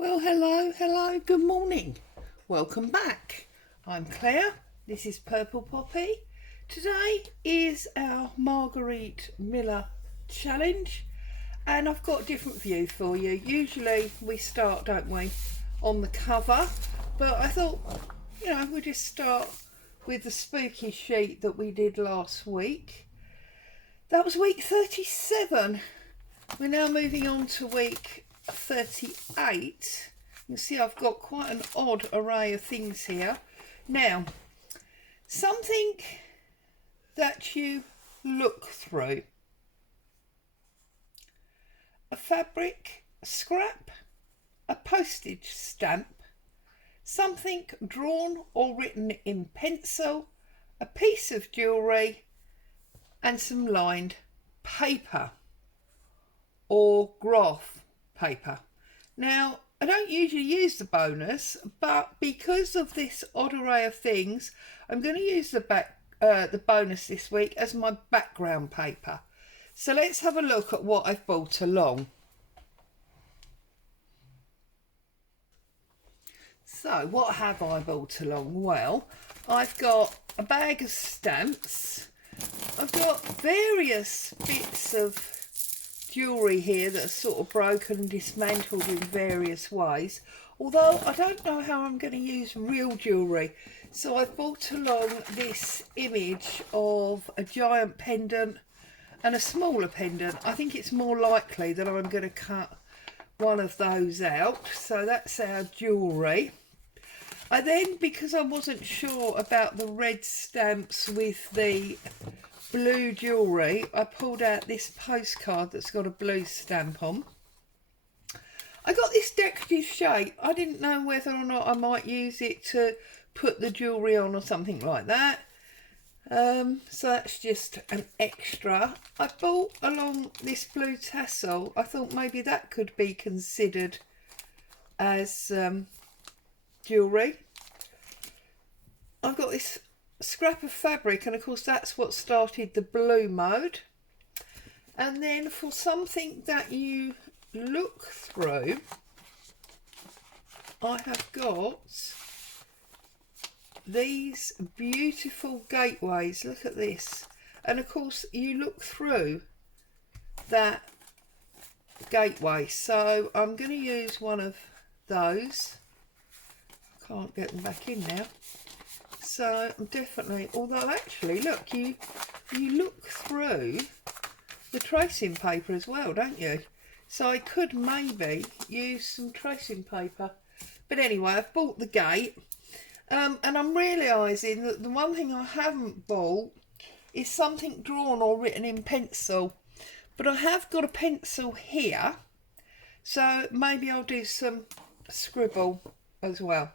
Well, hello, good morning. Welcome back. I'm Claire. This is Purple Poppy. Today is our Marguerite Miller challenge, and I've got a different view for you. Usually we start, don't we, on the cover, but I thought, we'll just start with the spooky sheet that we did last week. That was week 37. We're now moving on to week 38. You see I've got quite an odd array of things here. Now, something that you look through. A fabric scrap, a postage stamp, something drawn or written in pencil, a piece of jewellery, and some lined paper or graph paper. Now, I don't usually use the bonus, but because of this odd array of things, I'm going to use the bonus this week as my background paper. So let's have a look at what I've brought along. So what have I brought along? Well, I've got a bag of stamps. I've got various bits of jewellery here that are sort of broken and dismantled in various ways, although I don't know how I'm going to use real jewellery, so I've brought along this image of a giant pendant and a smaller pendant. I think it's more likely that I'm going to cut one of those out, so that's our jewellery. I then, because I wasn't sure about the red stamps with the blue jewellery, I pulled out this postcard that's got a blue stamp on. I got this decorative shape. I didn't know whether or not I might use it to put the jewellery on or something like that. So that's just an extra. I bought along this blue tassel. I thought maybe that could be considered as jewellery. I've got this scrap of fabric, and of course that's what started the blue mode. And then for something that you look through, I have got these beautiful gateways. Look at this. And of course you look through that gateway, so I'm going to use one of those. I can't get them back in now. So I'm definitely, although actually look, you look through the tracing paper as well, don't you? So I could maybe use some tracing paper. But anyway, I've bought the gate, and I'm realising that the one thing I haven't bought is something drawn or written in pencil. But I have got a pencil here, so maybe I'll do some scribble as well.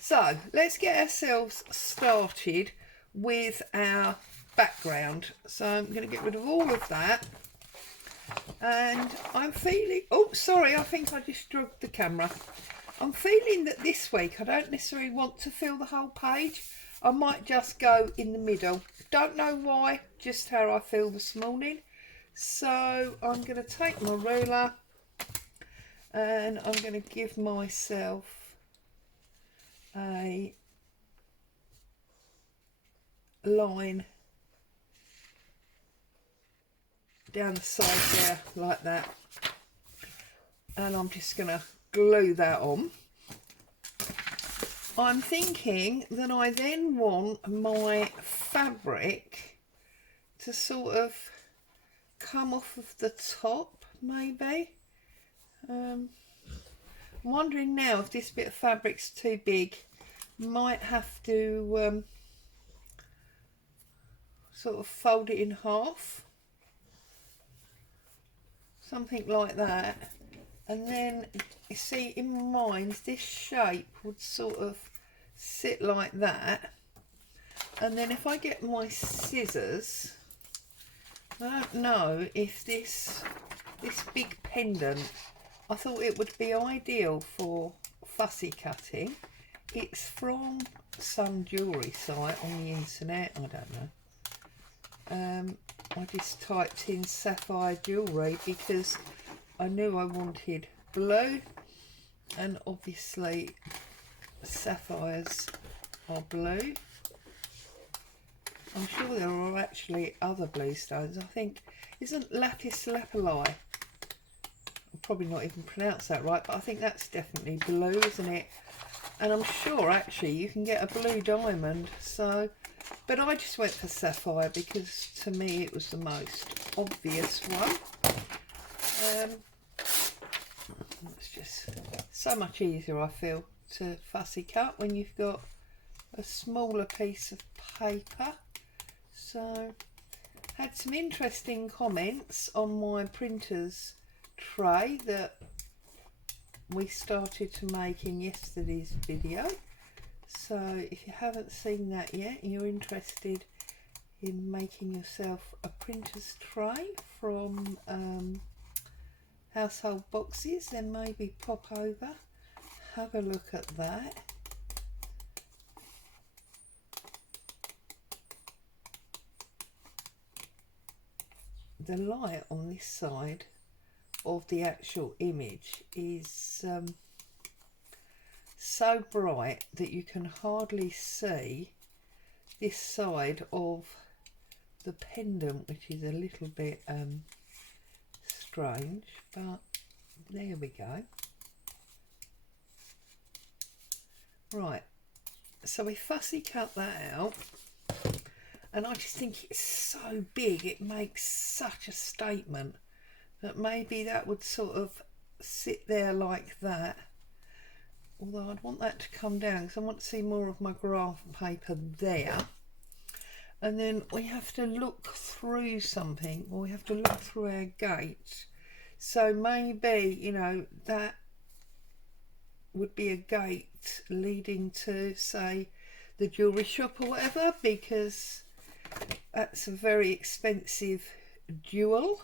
So let's get ourselves started with our background. So I'm going to get rid of all of that. And I'm feeling, oh sorry, I think I just drugged the camera. I'm feeling that this week I don't necessarily want to fill the whole page. I might just go in the middle. Don't know why, just how I feel this morning. So I'm going to take my ruler and I'm going to give myself a line down the side there like that, and I'm just going to glue that on. I'm thinking that I then want my fabric to sort of come off of the top, maybe. I'm wondering now if this bit of fabric's too big. Might have to sort of fold it in half, something like that. And then you see, in my mind this shape would sort of sit like that. And then if I get my scissors, I don't know if this big pendant, I thought it would be ideal for fussy cutting. It's from some jewellery site on the internet, I don't know. I just typed in sapphire jewellery because I knew I wanted blue. and obviously sapphires are blue. I'm sure there are actually other blue stones. I think, isn't lapis lazuli? I'll probably not even pronounce that right, but I think that's definitely blue, isn't it? And I'm sure actually you can get a blue diamond. So, but I just went for sapphire because to me it was the most obvious one. It's just so much easier, I feel, to fussy cut when you've got a smaller piece of paper. So, had some interesting comments on my printer's tray that we started to make in yesterday's video. So if you haven't seen that yet and you're interested in making yourself a printer's tray from household boxes, then maybe pop over, have a look at that. The light on this side of the actual image is so bright that you can hardly see this side of the pendant, which is a little bit strange, but there we go. Right, so we fussy cut that out, and I just think it's so big, it makes such a statement that maybe that would sort of sit there like that. Although I'd want that to come down because I want to see more of my graph paper there. And then we have to look through something, or we have to look through our gate. So maybe, you know, that would be a gate leading to, say, the jewellery shop or whatever, because that's a very expensive jewel.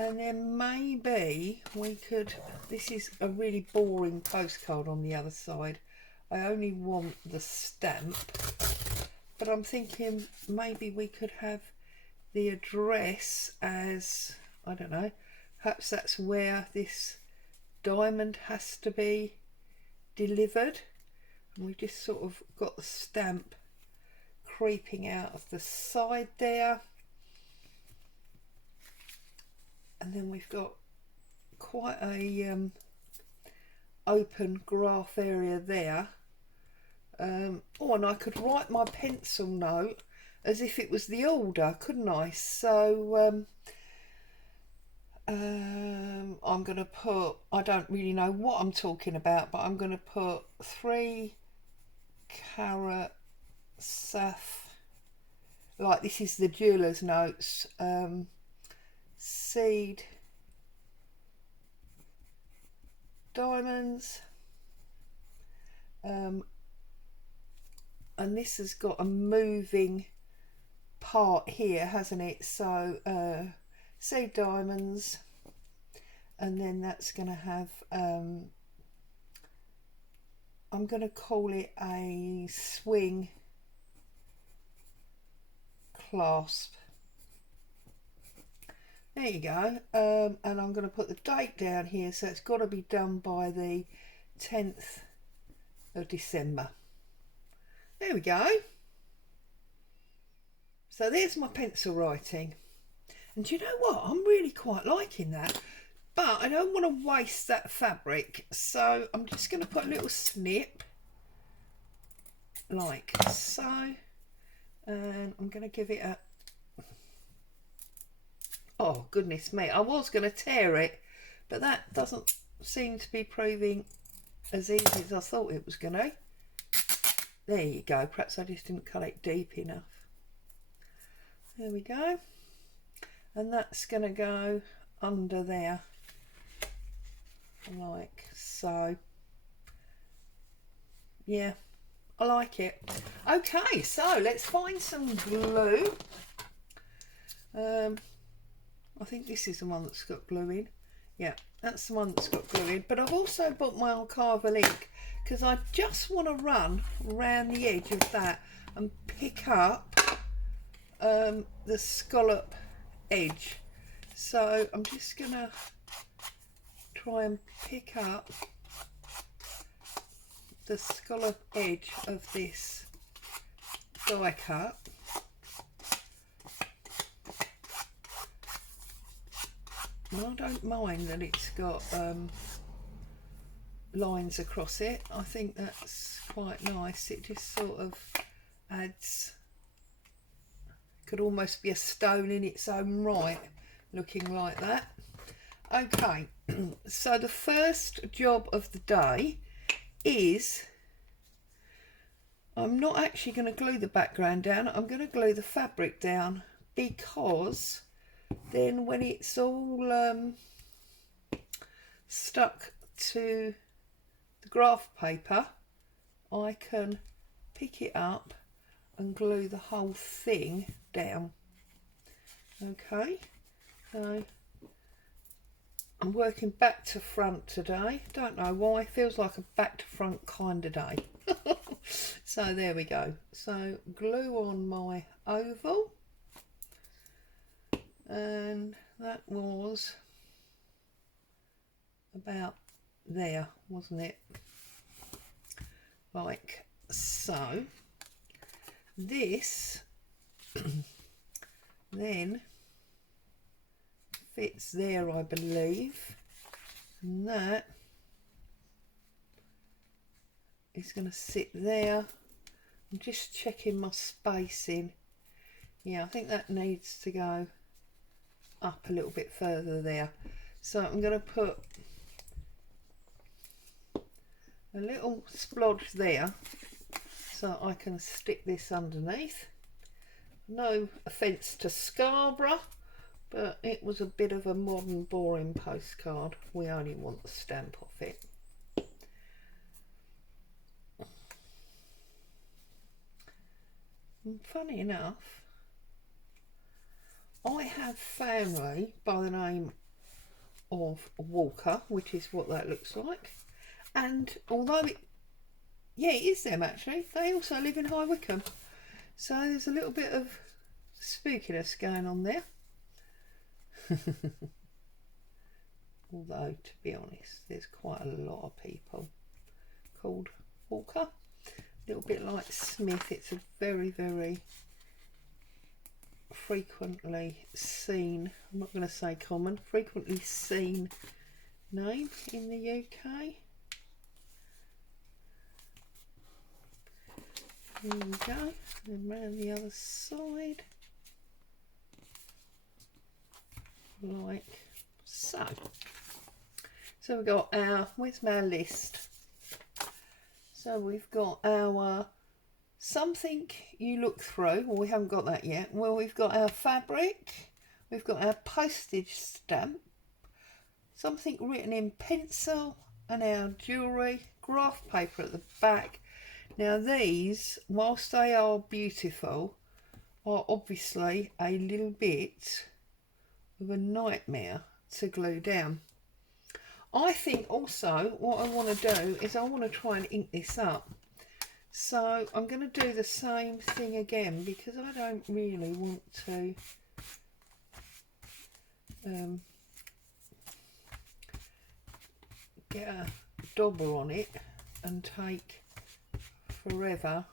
And then maybe we could, this is a really boring postcard on the other side. I only want the stamp, but I'm thinking maybe we could have the address as, I don't know, perhaps that's where this diamond has to be delivered. And we just sort of got the stamp creeping out of the side there. And then we've got quite a open graph area there. Oh, and I could write my pencil note as if it was the order, couldn't I? So I'm going to put, I don't really know what I'm talking about, but I'm going to put 3 carat saph, like this is the jeweller's notes, seed diamonds, and this has got a moving part here, hasn't it? So seed diamonds, and then that's going to have I'm going to call it a swing clasp. There you go. And I'm going to put the date down here, so it's got to be done by the 10th of December. There we go. So there's my pencil writing. And do you know what? I'm really quite liking that. But I don't want to waste that fabric, so I'm just going to put a little snip like so. And I'm going to give it a... Oh, goodness me. I was going to tear it, but that doesn't seem to be proving as easy as I thought it was going to. There you go. Perhaps I just didn't cut it deep enough. There we go. And that's going to go under there, like so. Yeah, I like it. Okay, so let's find some glue. I think this is the one that's got glue in. Yeah, that's the one that's got glue in. But I've also bought my Archival ink because I just want to run around the edge of that and pick up the scallop edge. So I'm just going to try and pick up the scallop edge of this die cut. And I don't mind that it's got lines across it. I think that's quite nice. It just sort of adds, could almost be a stone in its own right, looking like that. Okay, so the first job of the day is, I'm not actually going to glue the background down, I'm going to glue the fabric down, because then when it's all stuck to the graph paper, I can pick it up and glue the whole thing down. Okay, so I'm working back to front today. Don't know why, feels like a back to front kind of day. So there we go. So glue on my oval, and that was about there, wasn't it? Like so. This then fits there, I believe, and that is going to sit there. I'm just checking my spacing. Yeah, I think that needs to go up a little bit further there. So I'm going to put a little splodge there so I can stick this underneath. No offence to Scarborough, but it was a bit of a modern boring postcard. We only want the stamp off it. And funny enough, I have family by the name of Walker, which is what that looks like. And although it, yeah, it is them actually, they also live in High Wycombe. So there's a little bit of spookiness going on there. Although, to be honest, there's quite a lot of people called Walker. A little bit like Smith, it's a very, very frequently seen, I'm not going to say common, frequently seen name in the UK. There we go, and round the other side, like so. So we've got our, where's my list? So we've got our something you look through. Well, we haven't got that yet. Well, we've got our fabric, we've got our postage stamp, something written in pencil, and our jewellery, graph paper at the back. Now these, whilst they are beautiful, are obviously a little bit of a nightmare to glue down. I think also what I want to do is I want to try and ink this up. So I'm going to do the same thing again, because I don't really want to get a dauber on it and take forever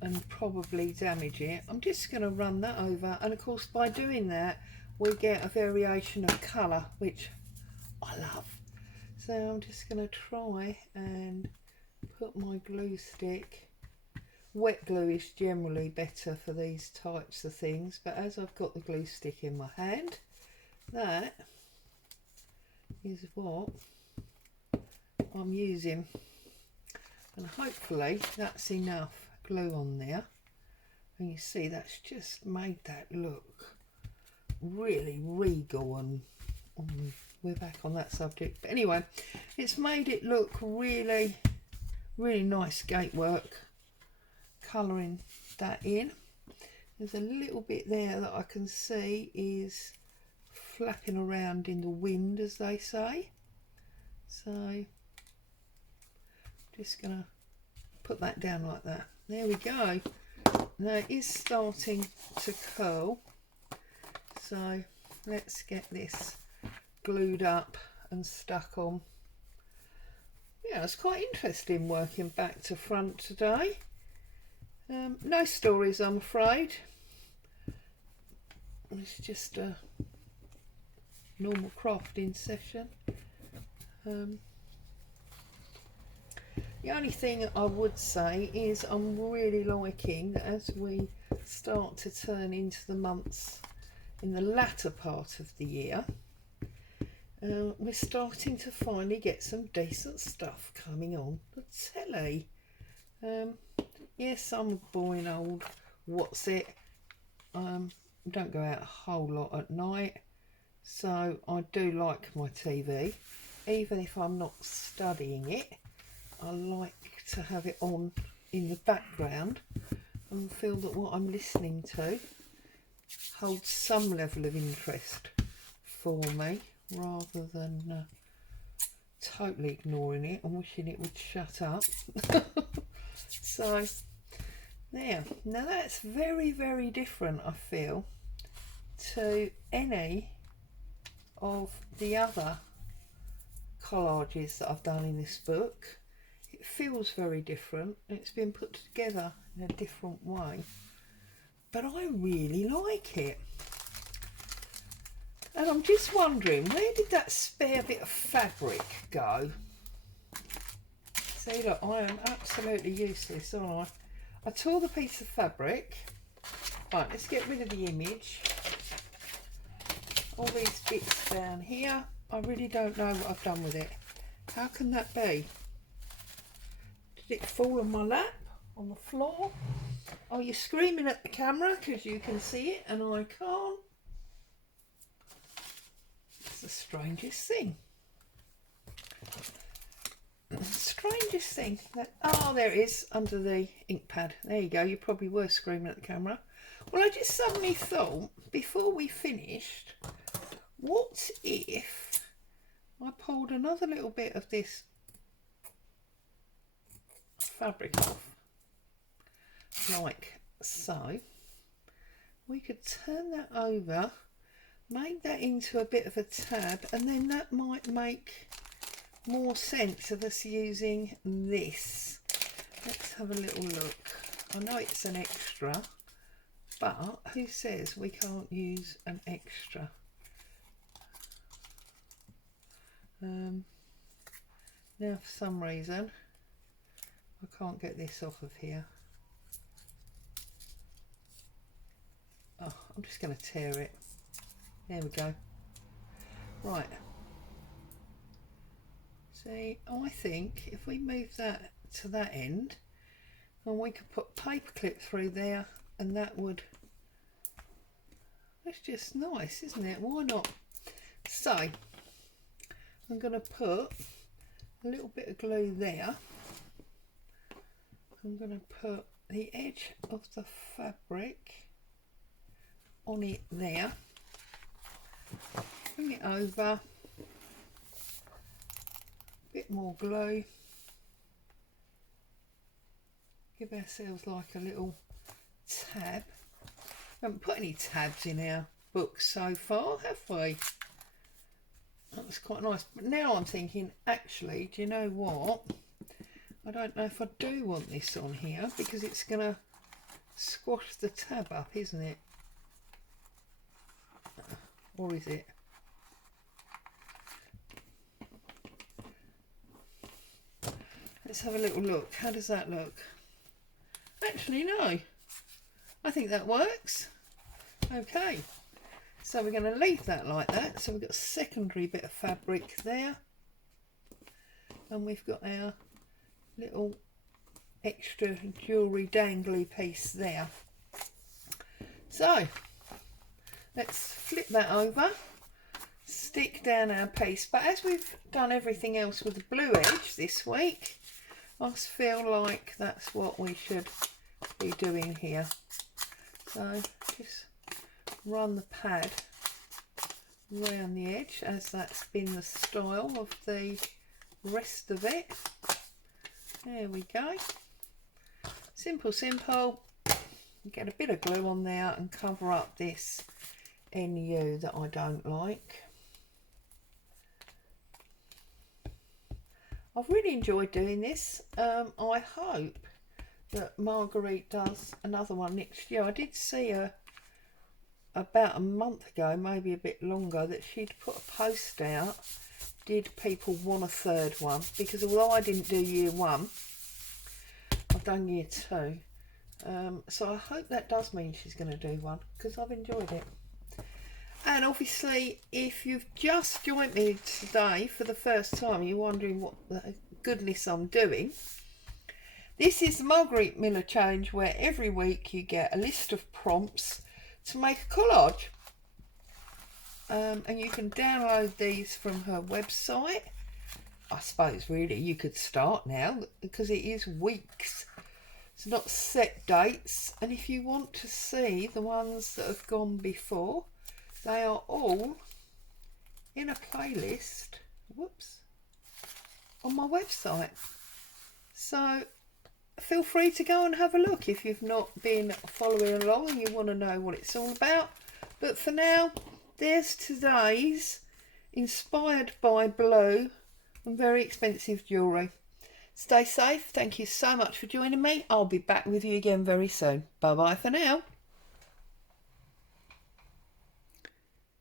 and probably damage it. I'm just going to run that over, and of course by doing that we get a variation of colour, which I love. So I'm just going to try and put my glue stick. Wet glue is generally better for these types of things, but as I've got the glue stick in my hand, that is what I'm using, and hopefully that's enough glue on there. And you see that's just made that look really regal, and we're back on that subject, but anyway, it's made it look really, really nice gate work, colouring that in. There's a little bit there that I can see is flapping around in the wind, as they say, so just gonna put that down like that. There we go. Now it is starting to curl, so let's get this glued up and stuck on. Yeah, it's quite interesting working back to front today. No stories, I'm afraid. It's just a normal crafting session. The only thing I would say is I'm really liking that as we start to turn into the months in the latter part of the year, we're starting to finally get some decent stuff coming on the telly. Yes, I'm a boring old what's it. Don't go out a whole lot at night, so I do like my TV. Even if I'm not studying it, I like to have it on in the background and feel that what I'm listening to holds some level of interest for me, rather than totally ignoring it and wishing it would shut up. So there, now that's very, very different, I feel, to any of the other collages that I've done in this book. It feels very different. It's been put together in a different way, but I really like it. And I'm just wondering, where did that spare bit of fabric go? See, look, I am absolutely useless, aren't I? I tore the piece of fabric. Right, let's get rid of the image. All these bits down here, I really don't know what I've done with it. How can that be? Did it fall on my lap, on the floor? Are you screaming at the camera because you can see it and I can't? It's the strangest thing. Strangest thing. Oh, there it is, under the ink pad. There you go. You probably were screaming at the camera. Well, I just suddenly thought, before we finished, what if I pulled another little bit of this fabric off, like so. We could turn that over, make that into a bit of a tab, and then that might make more sense of us using this. Let's have a little look. I know it's an extra, but who says we can't use an extra? Now for some reason I can't get this off of here. Oh, I'm just going to tear it. There we go. Right. See, I think if we move that to that end, and we could put paper clip through there, and that would, that's just nice, isn't it? Why not? So I'm going to put a little bit of glue there. I'm going to put the edge of the fabric on it there, bring it over, a bit more glue, give ourselves like a little tab. We haven't put any tabs in our book so far, have we? That's quite nice, but now I'm thinking, actually, do you know what? I don't know if I do want this on here, because it's going to squash the tab up, isn't it? Or is it? Let's have a little look. How does that look? Actually, no. I think that works. Okay. So we're going to leave that like that. So we've got a secondary bit of fabric there. And we've got our little extra jewellery dangly piece there. So let's flip that over, stick down our piece. But as we've done everything else with the blue edge this week, I feel like that's what we should be doing here. So just run the pad around the edge, as that's been the style of the rest of it. There we go. Simple, simple. Get a bit of glue on there and cover up this NU that I don't like. I've really enjoyed doing this. I hope that Marguerite does another one next year. I did see her about a month ago, maybe a bit longer, that she'd put a post out. Did people want a third one? Because although I didn't do year 1, I've done year 2. So I hope that does mean she's going to do one, because I've enjoyed it. And obviously, if you've just joined me today for the first time, you're wondering what the goodness I'm doing. This is the Marguerite Miller Challenge, where every week you get a list of prompts to make a collage. And you can download these from her website. I suppose really you could start now, because it is weeks. It's not set dates. And if you want to see the ones that have gone before, they are all in a playlist, whoops, on my website. So feel free to go and have a look if you've not been following along and you want to know what it's all about. But for now, there's today's inspired by blue and very expensive jewellery. Stay safe. Thank you so much for joining me. I'll be back with you again very soon. Bye bye for now.